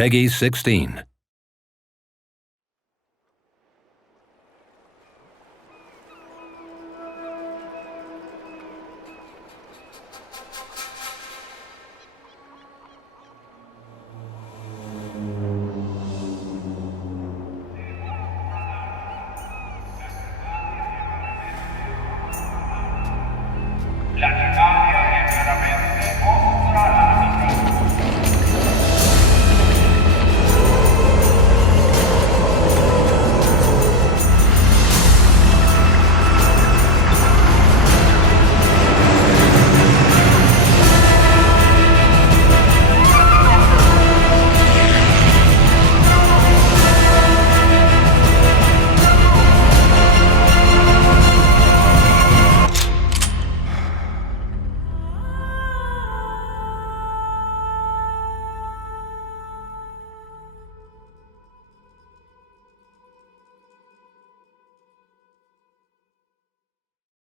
Peggy 16.